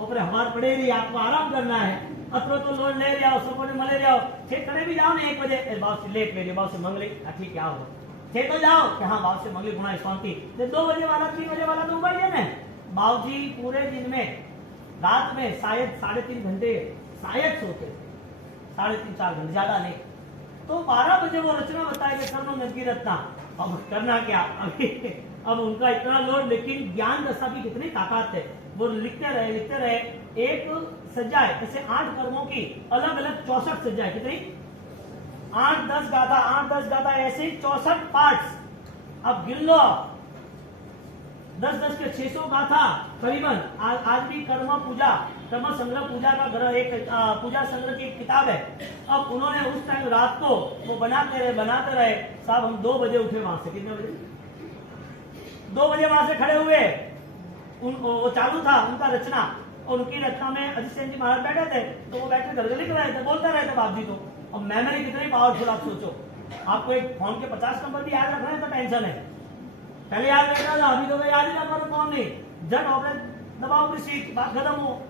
ऊपर हमार पड़े रही, आपको आराम करना है, अथवा तो लोन ले जाओ, सबको मले जाओ, ठीक करे भी जाओ ना 1 बजे, बाउसी लेट ले बाउसी मंगली, ठीक क्या हो थे तो जाओ कि हाँ बाबू से मंगली गुणा शांति। 2 बजे वाला 3 बजे वाला तो उबर गया ना। बाबू जी पूरे दिन में, रात में शायद 3.5 घंटे शायद सोते थे, 3.5-4 घंटे, ज्यादा नहीं। तो 12 बजे वो रचना बताए कि सर नदगी रत्ना, अब करना क्या अभी। अब उनका इतना लोड, लेकिन ज्ञान दशा की कितनी ताकत है, वो लिखते रहे। एक सज्जाए जैसे 8 कर्मों की अलग अलग 64 सज्जाए, कितनी 8-10 गाथा ऐसे ही 64 पार्ट्स। अब गिन लो 10-10 के 600 गाथा करीबन। आज भी कर्म संग्रह पूजा का ग्रह, एक पूजा संग्रह की किताब है। अब उन्होंने उस टाइम रात को वो बनाते रहे साहब। हम 2 बजे उठे वहां से, कितने बजे? 2 बजे वहां से खड़े हुए, वो चालू था उनका रचना, और उनकी रचना में अजीत सिंह जी महाराज बैठे थे, तो वो बैठे घर लिख रहे थे, बोलते रहे थे बाप जी। तो अब मेमोरी कितनी पावरफुल आप सोचो, आपको एक फोन के 50 नंबर भी याद रखना है तो टेंशन है, पहले याद रखना था, अभी तो मैं याद ही ना करूं कौन नहीं, जब ऑपरेट दबाव की सीट बात खत्म हो।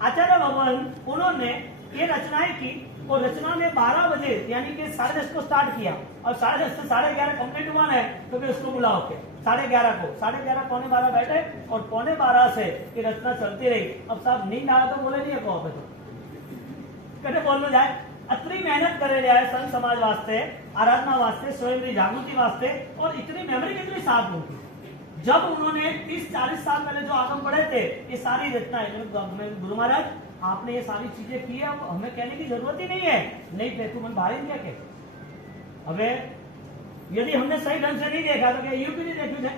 आचार्य भगवान उन्होंने ये रचनाएं की, और रचना में 12 बजे यानी कि 10:30 को स्टार्ट किया, और 10:30 से 11:30 कंप्लीट हुआ है, तो फिर उसको बुलाओ के 11:30 को, 11:30 पौने 12 बैठे, और पौने 12 से ये रचना चलती रही। अब साहब नींद आया तो बोले नहीं है को कहते बोल लो जाए, अतनी मेहनत करे रहा है संत समाज वास्ते, आराधना वास्ते, स्वयं जागृति वास्ते, और इतनी मेमोरी कितनी साफ होगी। जब उन्होंने 30-40 साल पहले जो आगम पढ़े थे, ये सारी रचना है, गुरु महाराज आपने ये सारी चीजें की है, हमें कहने की जरूरत ही नहीं है, नहीं थे तुम बाहर क्या के अबे, यदि हमने सही ढंग से नहीं देखा तो क्या यू भी नहीं देखी थे।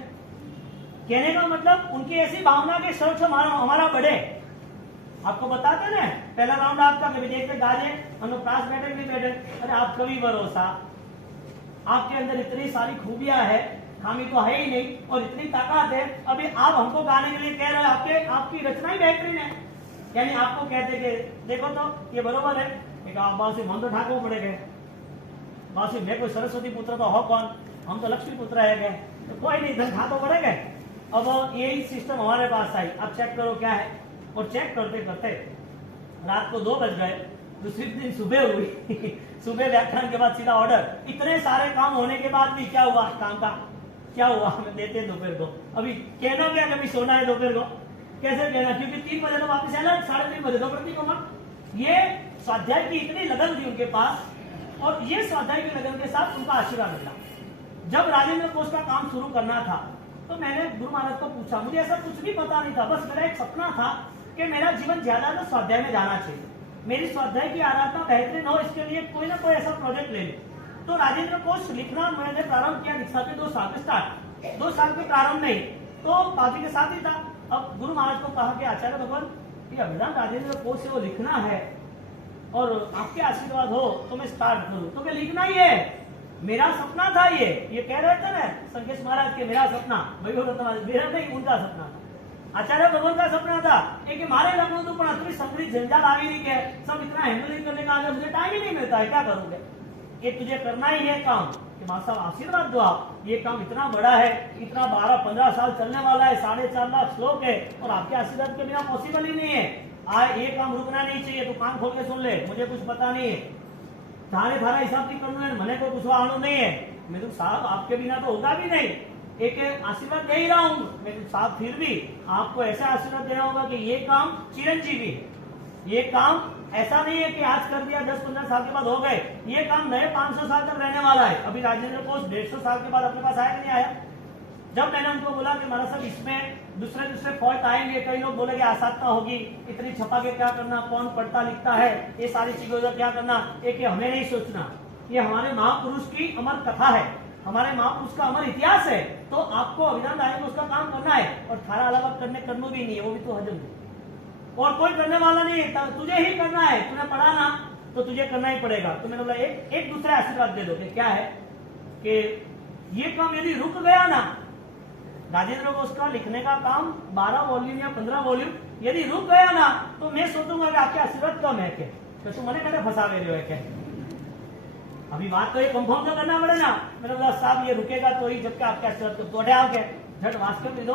कहने का मतलब उनकी ऐसी भावना के सर्च हमारा बढ़े। आपको बताते ना, पहला राउंड आपका कभी देखते गाजे अनुप्रास बैठे नहीं बैठे, अरे आप कभी भरोसा, आपके अंदर इतनी सारी खूबियां है, खामी तो है ही नहीं, और इतनी ताकत है। अभी आप हमको गाने के लिए कह रहे हो, आपकी रचना ही बेहतरीन है, यानी आपको कहते कि देखो तो ये बरोबर है, एक आप बासी मन तो ठाकुर पड़े गए, बासी मैं कोई सरस्वती पुत्र तो हो कौन, हम तो लक्ष्मी पुत्र है गए, तो कोई नहीं धन खा तो पड़े गए। अब यही सिस्टम हमारे पास आई, अब चेक करो क्या है, और चेक करते करते रात को 2 बज गए, दूसरी दिन सुबह हुई सुबह व्याख्यान के बाद सीधा ऑर्डर, इतने सारे काम होने के बाद भी क्या हुआ, काम का क्या हुआ, हमें देते दोपहर को। अभी कहना क्या कभी सोना है दोपहर को, कैसे कहना, क्योंकि 3 बजे तो वापस आना, 3:30 बजे तो प्रतिक्रमण। ये स्वाध्याय की इतनी लगन थी उनके पास, और ये स्वाध्याय की लगन के साथ उनका आशीर्वाद मिला। जब राजेंद्र कोश का काम शुरू करना था, तो मैंने गुरु महाराज को पूछा, मुझे ऐसा कुछ भी पता नहीं था, बस मेरा एक सपना था कि मेरा जीवन ज्यादा तो स्वाध्याय में जाना चाहिए, मेरी स्वाध्याय की आराधना बेहतरीन हो, इसके लिए कोई ना कोई ऐसा प्रोजेक्ट ले लूं। तो राजेंद्र कोश लिखना मैंने प्रारंभ किया दीक्षा के 2 साल में स्टार्ट, 2 साल के प्रारंभ नहीं, तो बाजी के साथ ही था। अब गुरु महाराज को कहा कि आचार्य भगवान ये अभिधान राजेंद्र कोश से वो लिखना है, और आपके आशीर्वाद हो तो मैं स्टार्ट करूं, तो मैं लिखना ही है, मेरा सपना था। ये कह रहे थे ना संकेश महाराज के मेरा सपना, मेरा नहीं उनका सपना था। आचार्य भगवान का सपना था कि मारे लगू तो अतरी संग्रही झंझाट आ नहीं के सब इतना हैंडलिंग करने का आगे मुझे टाइम ही नहीं मिलता है, क्या करूंगे? ये तुझे करना ही है काम कि मां साहब आशीर्वाद दो आप, ये काम इतना बड़ा है, इतना 12-15 साल चलने वाला है, 4.5 लाख श्लोक है और आपके आशीर्वाद के बिना पॉसिबल ही नहीं है। ये काम रुकना नहीं चाहिए, तो कान खोल के सुन ले, मुझे कुछ पता नहीं है, थारा हिसाब की करना है, मैंने कोई पूछवा आना नहीं है। मैं तो साहब आपके बिना तो होगा भी नहीं, एक आशीर्वाद दे ही रहा हूं मैं तो साहब, फिर भी आपको ऐसा आशीर्वाद देना होगा कि ये काम चिरंजीवी है, ये काम ऐसा नहीं है कि आज कर दिया 10-15 साल के बाद हो गए, ये काम नए 500 साल तक रहने वाला है। अभी राजेंद्र कोष 150 साल के बाद अपने पास आया कि नहीं आया? जब मैंने उनको बोला कि महाराज साहब इसमें दूसरे फॉल्ट आएंगे, कई लोग बोलेंगे आसाधना होगी, इतनी छपा के क्या करना, कौन पढ़ता लिखता है, ये सारी चीजों का क्या करना, एक हमें नहीं सोचना, ये हमारे महापुरुष की अमर कथा है, हमारे महापुरुष का अमर इतिहास है, तो आपको अभिधान लाएंगे उसका काम करना है और थारा अलावा करना भी नहीं है, वो भी तो हजम है और कोई करने वाला नहीं है, तुझे ही करना है, तूने पढ़ा ना तो तुझे करना ही पड़ेगा। तो मैंने बोला एक दूसरा आशीर्वाद दे दो कि क्या है कि ये काम यदि रुक गया ना, राजेंद्र घोष का लिखने का काम 12 वॉल्यूम या 15 वॉल्यूम यदि रुक गया ना, तो मैं सोचूंगा कि आपके आशीर्वाद कम है क्या, तो मैंने कहते फंसा रहे हो क्या? अभी बात तो ये कंफर्म तो करना पड़े ना। मैंने बोला साहब ये रुकेगा तो ही जबकि आपके आशीर्वाद को तोड़े आओगे, झट वास्तव में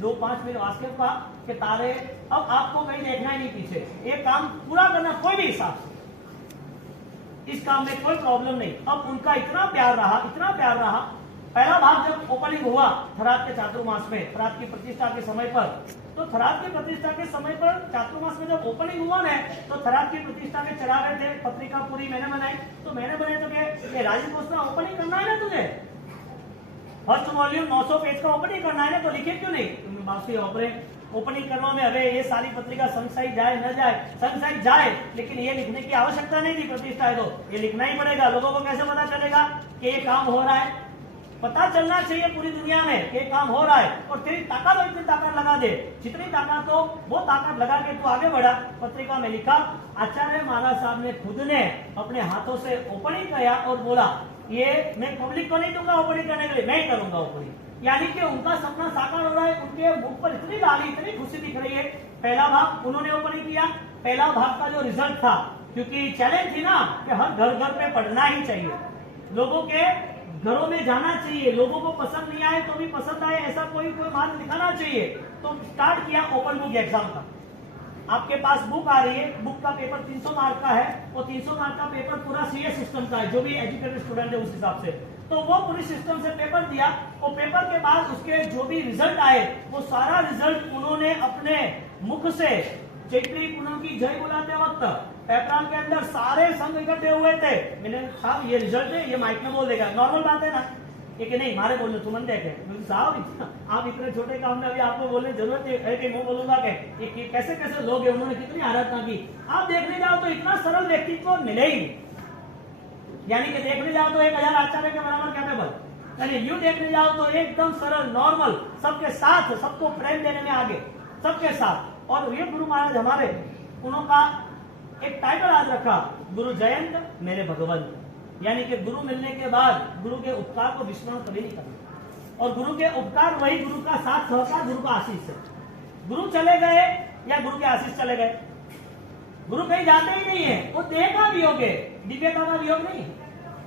2-5 मिनट वास्तव का कि तारे, अब आपको कहीं देखना ही नहीं पीछे, ये काम पूरा करना कोई भी हिसाब से, इस काम में कोई प्रॉब्लम नहीं। अब उनका इतना प्यार रहा, पहला भाग जब ओपनिंग हुआ थराद के चातुर्मास में, थराद की प्रतिष्ठा के समय पर, तो थराद की प्रतिष्ठा के समय पर चातुर्मास में जब ओपनिंग हुआ ना, तो थराद की प्रतिष्ठा के चढ़ा रहे थे, पत्रिका पूरी मैंने बनाई, तो मैंने बनाई तो क्या राजीव घोष का ओपनिंग करना है ना तुझे, फर्स्ट वॉल्यूम 900 पेज का ओपनिंग करना है ना, तो लिखे क्यों नहीं बासी ओपनिंग करने में? अरे ये सारी पत्रिका संशय जाए न जाए, संशय जाए, लेकिन ये लिखने की आवश्यकता नहीं थी, प्रतिष्ठा है तो ये लिखना ही पड़ेगा। लोगों को कैसे पता चलेगा कि ये काम हो रहा है? पता चलना चाहिए पूरी दुनिया में कि काम हो रहा है, और तेरी ताकत और इतनी ताकत लगा दे, जितनी ताकत हो वो ताकत लगा के तू आगे बढ़ा। पत्रिका में लिखा, आचार्य महाराज साहब ने खुद ने अपने हाथों से ओपनिंग किया और बोला ये मैं पब्लिक को नहीं दूंगा ओपनिंग करने के लिए, मैं ही करूंगा ओपनिंग, यानी कि उनका सपना साकार हो रहा है, उनके मुख पर इतनी लाली, इतनी खुशी दिख रही है। पहला भाग उन्होंने ओपनिंग किया, पहला भाग का जो रिजल्ट था, क्योंकि चैलेंज थी ना कि हर घर पे पढ़ना ही चाहिए, लोगों के घरों में जाना चाहिए, लोगों को पसंद नहीं आए तो भी पसंद आए ऐसा कोई मार्ग दिखाना चाहिए, तो स्टार्ट किया ओपन बुक एग्जाम का। आपके पास बुक आ रही है, बुक का पेपर 300 मार्क का है, और 300 मार्क का पेपर पूरा सीए सिस्टम का है, जो भी एजुकेटेड स्टूडेंट है उस हिसाब से, तो वो पूरी सिस्टम से पेपर दिया, और पेपर के बाद उसके जो भी रिजल्ट आए, वो सारा रिजल्ट उन्होंने अपने मुख से चैत्री पूनम की जय बुलाते वक्त पेपरान के अंदर सारे संघ इकट्ठे हुए थे। मैंने साहब ये रिजल्ट है, ये माइक में बोल देगा, नॉर्मल बात है ना, कि नहीं मारे बोल तुम देखे साहब आप इतने छोटे काम में अभी आपको बोलने जरूरत है कि मैं बोलूंगा कि कैसे कैसे लोग हैं, उन्होंने कितनी आराधना की। आप देखने जाओ तो इतना सरल व्यक्तित्व मिले ही, यानी कि देखने जाओ तो 1000 आचार्य के बराबर कैपेबल, यानी यू देखने जाओ तो एकदम सरल नॉर्मल, सबके साथ सबको प्रेम देने में आगे, सबके साथ। और ये गुरु महाराज हमारे, उनका एक टाइटल आज रखा, गुरु जयंत मेरे भगवंत, यानी कि गुरु मिलने के बाद गुरु के उपकार को विस्मरण कभी नहीं करना, और गुरु के उपकार वही गुरु का साथ सहकार, गुरु का आशीष है। गुरु चले गए या गुरु के आशीष चले गए, गुरु कहीं जाते ही नहीं है, वो देह का वियोग है, दिव्यता का वियोग नहीं है।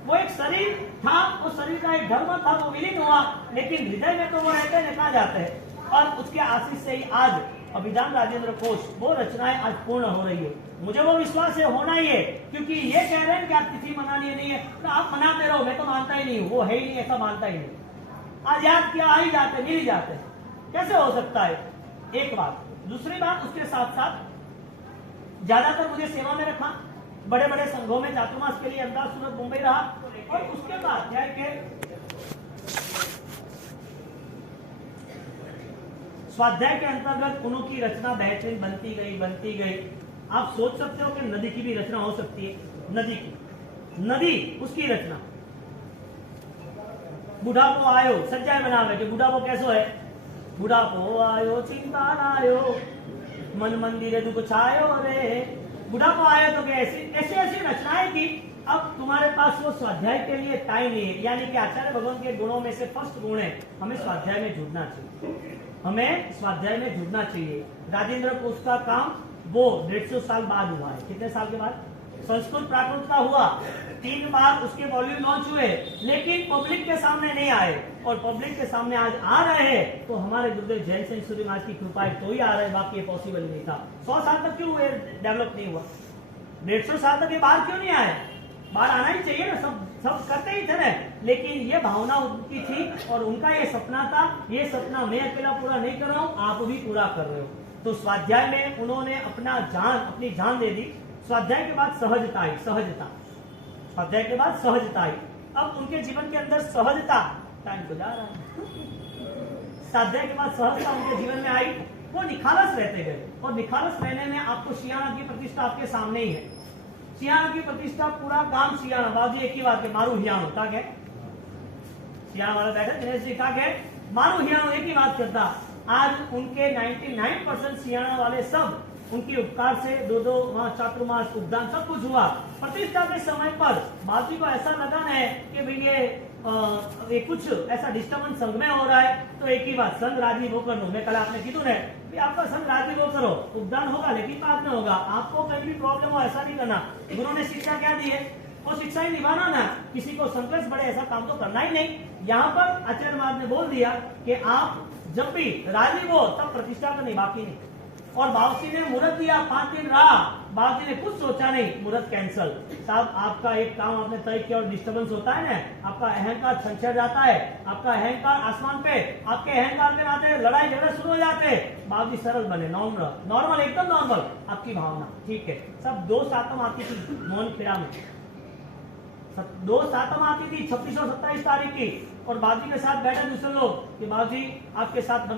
वो एक शरीर था, वो शरीर का एक धर्म था, वो विलीन हुआ, लेकिन हृदय में तो वो रहते हैं, कहा जाते हैं, और उसके आशीष से ही आज अभिधान राजेंद्र कोश वो रचनाएं आज पूर्ण हो रही है। मुझे वो विश्वास है, होना ही है, क्योंकि ये कह रहे हैं कि आप तिथि मनानी नहीं है तो आप मनाते रहो, मैं तो मानता ही नहीं हूँ, वो है ही नहीं, ऐसा मानता ही नहीं। आज याद किया आ ही जाते, मिल ही जाते, कैसे हो सकता है? एक बात। दूसरी बात, उसके साथ साथ ज्यादातर मुझे सेवा में रखा, बड़े बड़े संघों में चातुर्मास के लिए अहमदाबाद, सूरत, मुंबई रहा, और उसके बाद क्या है स्वाध्याय के अंतर्गत उनकी रचना बेहतरीन बनती गई। आप सोच सकते हो कि नदी की भी रचना हो सकती है, नदी उसकी रचना। बुढ़ापो आयो सज्जाय बनावे, जो बुढ़ापो कैसो है, बुढ़ापो आयो चिंता आयो, मन मंदिर दुख छायो रे। बुढ़ापो आयो तो ऐसी रचनाएं की अब तुम्हारे पास वो स्वाध्याय के लिए टाइम नहीं है, यानी कि आचार्य भगवान के गुणों में से फर्स्ट गुण है हमें स्वाध्याय में जुड़ना चाहिए, हमें स्वाध्याय में जुड़ना चाहिए। राजेंद्र कोश का काम वो 150 साल बाद हुआ है। कितने साल के बाद? संस्कृत प्राकृत का हुआ, 3 बार उसके वॉल्यूम लॉन्च हुए, लेकिन पब्लिक के सामने नहीं आए, और पब्लिक के सामने आज आ रहे हैं तो हमारे गुरुदेव जैन सिंह सूरी महाराज की कृपा है तो ही आ रहे हैं, बाकी ये पॉसिबल नहीं था। 100 साल तक क्यों डेवलप नहीं हुआ? 150 साल तक ये बाहर क्यों नहीं आए? बाहर आना ही चाहिए ना, सब करते ही थे ना, लेकिन ये भावना उनकी थी और उनका ये सपना था। ये सपना मैं अकेला पूरा नहीं कर रहा हूँ, आप भी पूरा कर रहे हो। तो स्वाध्याय में उन्होंने अपनी जान दे दी। स्वाध्याय के बाद सहजता आई, स्वाध्याय के बाद सहजता आई। अब उनके जीवन के अंदर सहजता, टाइम तो जा रहा है, स्वाध्याय के बाद सहजता उनके जीवन में आई, वो निखालस रहते गए, और निखालस रहने में आपको सियाणा की प्रतिष्ठा आपके सामने ही है। सियाणा की प्रतिष्ठा, पूरा गांव सियाणा, बाबूजी एक ही बात है, मारू हियाणो का है, सियाणा वाला बैठे दिनेश जी का है, मारू हियाणो एक ही बात करता। आज उनके 99% सियाणा वाले सब उनके उपकार से 2-2 चातुर्मास उपदान सब कुछ हुआ। प्रतिष्ठा के समय पर बाबूजी को ऐसा लगा है कि भाई ये कुछ ऐसा डिस्टर्बेंस संघ में हो रहा है, तो एक ही बात, संघ राजी वो कर लो। मैं कल आपने कीधु ने आपका संघ राजी वो करो, उपदान होगा लेकिन बाद में होगा, आपको कहीं भी प्रॉब्लम हो ऐसा नहीं करना। गुरु ने शिक्षा क्या दी है? वो शिक्षा ही निभाना ना, किसी को संकट बढ़े ऐसा काम तो करना ही नहीं। यहाँ पर आचार्य महाराज ने बोल दिया कि आप जब भी राजी हो तब प्रतिष्ठा करनी, बाकी नहीं। और बाबूजी ने मुहूर्त दिया, 5 दिन रहा, बाबूजी ने कुछ सोचा नहीं, मुहूर्त कैंसल। साहब आपका एक काम आपने तय किया और डिस्टर्बेंस होता है ना, आपका अहंकार छंछर जाता है, आपका अहंकार आसमान पे, आपके अहंकार के नाते लड़ाई झगड़े शुरू हो जाते हैं। बाबूजी सरल बने, नॉर्मल एकदम नॉर्मल आपकी भावना, ठीक है। सब 2 सातम आती थी मोहन खेड़ा में, 2 सातम आती थी 26 और 27 तारीख की, और बाबूजी के साथ बैठे दूसरे लोग कि बाबूजी आपके साथ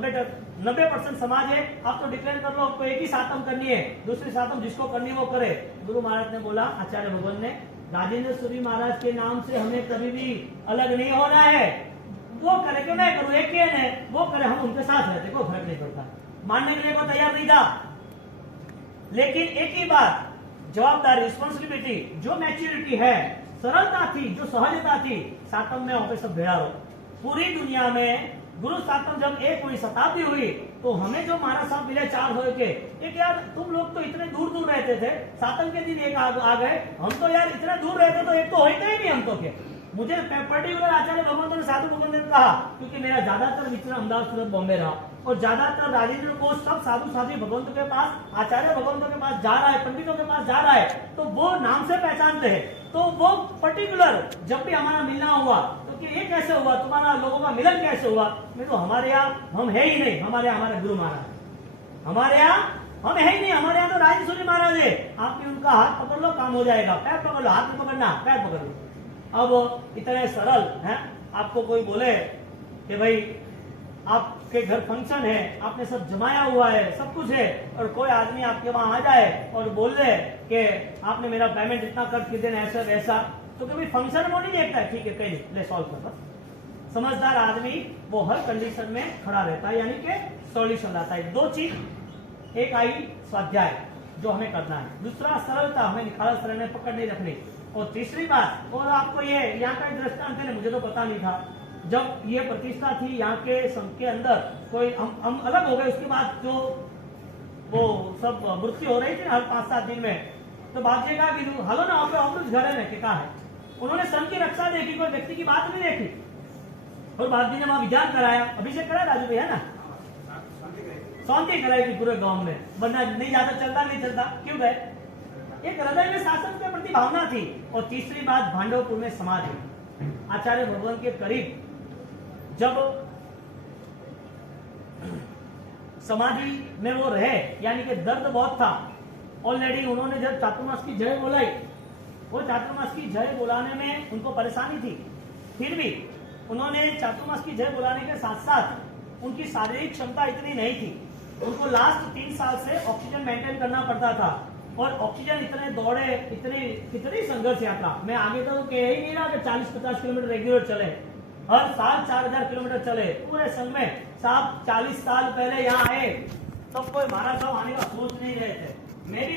90% समाज है, आप तो डिक्लेयर कर लो, आपको एक ही सातम करनी है, दूसरी सातम जिसको करनी वो करे। गुरु महाराज ने बोला, आचार्य भगवान ने, राजेंद्र सूरी महाराज के नाम से हमें कभी भी अलग नहीं होना है, वो करे क्यों मैं करूं, एक ही वो करे, हम उनके साथ रहते, कोई फर्क नहीं पड़ता। मानने के लिए को तैयार नहीं था, लेकिन एक ही बात, जवाबदारी, रिस्पॉन्सिबिलिटी, जो मैच्योरिटी है, सरलता थी, जो सहजता थी, सातम में ऑफिस सब भेड़ा रहो। पूरी दुनिया में गुरु सातम जब 1वीं शताब्दी हुई तो हमें जो महाराज साहब मिले 4 हो के, एक यार तुम लोग तो इतने दूर दूर रहते थे, सातम के दिन एक आ गए, हम तो यार इतने दूर रहते तो एक तो होते ही नहीं हमको के। मुझे पर्टिकुलर आचार्य भगवंत ने साधु भगवंत ने कहा, क्योंकि मेरा ज्यादातर विचरण अहमदाबाद, सूरत, बॉम्बे रहा, और ज्यादातर राजेंद्र को सब साधु भगवंत के पास, आचार्य भगवंतों के पास जा रहा है, पंडितों के पास जा रहा है, तो वो नाम से पहचानते हैं। तो वो पर्टिकुलर जब भी हमारा मिलना हुआ तो कि ये कैसे हुआ, तुम्हारा लोगों का मिलन कैसे हुआ, मैं तो हमारे यहाँ हम है ही नहीं, हमारे गुरु महाराज, हमारे यहाँ हम है ही नहीं, हमारे यहाँ तो राजेंद्र सूरी महाराज है। आपने उनका हाथ पकड़ लो, काम हो जाएगा, पैर पकड़ लो, हाथ में पकड़ना, पैर पकड़ लो। अब इतने सरल है, आपको कोई बोले कि भाई आपके घर फंक्शन है, आपने सब जमाया हुआ है, सब कुछ है, और कोई आदमी आपके वहां आ जाए और बोल दे कि आपने मेरा पेमेंट इतना कर देना, ऐसा वैसा, तो कभी फंक्शन वो नहीं देखता है, ठीक है कहीं ले सॉल्व कर, बस। समझदार आदमी वो हर कंडीशन में खड़ा रहता है, यानी कि सॉल्यूशन लाता है। 2 चीज, एक आई स्वाध्याय जो हमें करना है, दूसरा सरलता, हमें निखालस रहने, पकड़ नहीं रखनी, और तीसरी बात, और आपको ये यहाँ का दृष्टांत है, मुझे तो पता नहीं था, जब ये प्रतिष्ठा थी यहाँ के संघ के अंदर, कोई हम अलग हो गए, उसके बाद जो वो सब मृत्यु हो रही थी हर 5-7 दिन में, तो बाबूजी कहा कि हलो ना आप घर है ना, क्या है, उन्होंने संघ की रक्षा देखी, कोई व्यक्ति की बात नहीं देखी, और बाबूजी ने वहां विचार कराया, अभिषेक कराया राजू भैया ना, शांति कराई थी पूरे गांव में, वरना नहीं ज्यादा चलता, नहीं चलता, क्यों गए, एक हृदय में शासन के प्रति भावना थी। और तीसरी बात, भांडवपुर में समाधि, आचार्य भगवान के करीब जब समाधि में वो रहे, यानी कि दर्द बहुत था ऑलरेडी, उन्होंने जब चातुर्मास की जय बोलाई, वो चातुर्मास की जय बुलाने में उनको परेशानी थी, फिर भी उन्होंने चातुर्मास की जय बुलाने के साथ साथ उनकी शारीरिक क्षमता इतनी नहीं थी, उनको लास्ट 3 साल से ऑक्सीजन मेंटेन करना पड़ता था, और ऑक्सीजन इतने दौड़े, कितनी संघर्ष यात्रा, मैं आगे तो कह ही नहीं रहा कि 40-50 किलोमीटर रेगुलर चले, हर साल 4000 किलोमीटर चले पूरे संघ में। साहब 40 साल पहले यहाँ आए, तब कोई महाराज साहब आने का सोच नहीं रहे थे, मैं भी